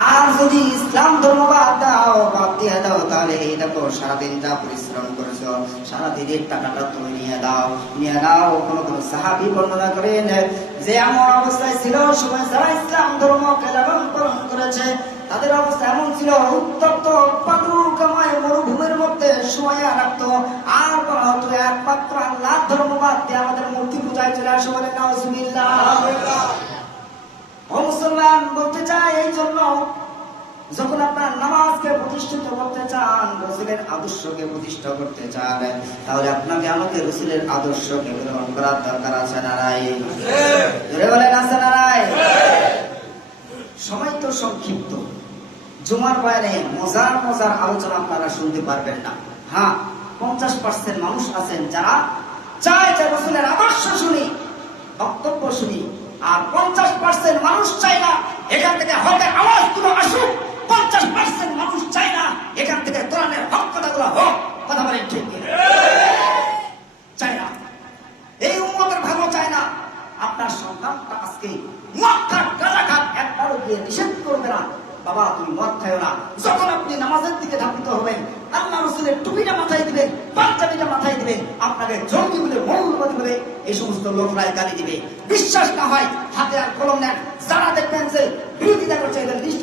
আর যদি ইসলাম ধর্ম বাদ দিয়ে দাও তাহলে এই দেখো সারাদিন যা পরিশ্রম করেছো সারাদিনের টাকাটা তুমি নিয়ে দাও। কোন সাহাবী বর্ণনা করেন যে এমন অবস্থায় ছিল সময় যারা ইসলাম ধর্মকে লালন পালন করেছে তাদের অবস্থা এমন ছিল উত্তপ্ত পাদুকময় মরুভূমির মধ্যে সময় রাখতো। আর বলা হতো একমাত্র আল্লাহ ধর্ম বাদ দিয়ে আমাদের মূর্তি পূজায় চলে আসে, বলে নাউজুবিল্লাহ। ও মুসলমান, বলতে চাই এই জন্য যখন আপনার নামাজকে প্রতিষ্ঠিত করতে চান, রাসূলের আদর্শকে প্রতিষ্ঠা করতে চান, তাহলে আপনাকে আমাকে রাসূলের আদর্শকে গ্রহণ করার দরকার আছে না নাই? জোরে বলেন আছে না নাই? সময় তো সংক্ষিপ্ত, জুমার বয়ানে মজার আলোচনা আপনারা শুনতে পারবেন না। হ্যাঁ, 50% মানুষ আছেন যারা চায় যে রাসূলের আদর্শ শুনি, বক্তব্য শুনি, আর 50% মানুষ চায় না এখান থেকে হকের আওয়াজগুলো আসুক। 50% মানুষ চায় না এখান থেকে কোরআনের হক কথাগুলো হোক। কথা বলেন ঠিক কিনা? চায় না, এই উম্মতের ভালো চায় না। আপনার সন্তানটা আজকে মদ খাক, গাঁজা খাক, একবারও গিয়ে নিষেধ করবে না, বাবা তুমি মদ খাও না। যখন আপনি নামাজের দিকে ধাবিত হবেন, আল্লাহ রাসূলের টুপিটা মাথায় দিবেন, পাঞ্জাবিটা মাথায় দিবেন, আপনাকে জঙ্গি বলে, মৌলবাদী বলে এই সমস্ত লোকরাই গালি দিবে। বিশ্বাস না হয় হাতে আর কলম নেন, যারা দেখবেন যে বিরোধিতা করছে এদের লিস্ট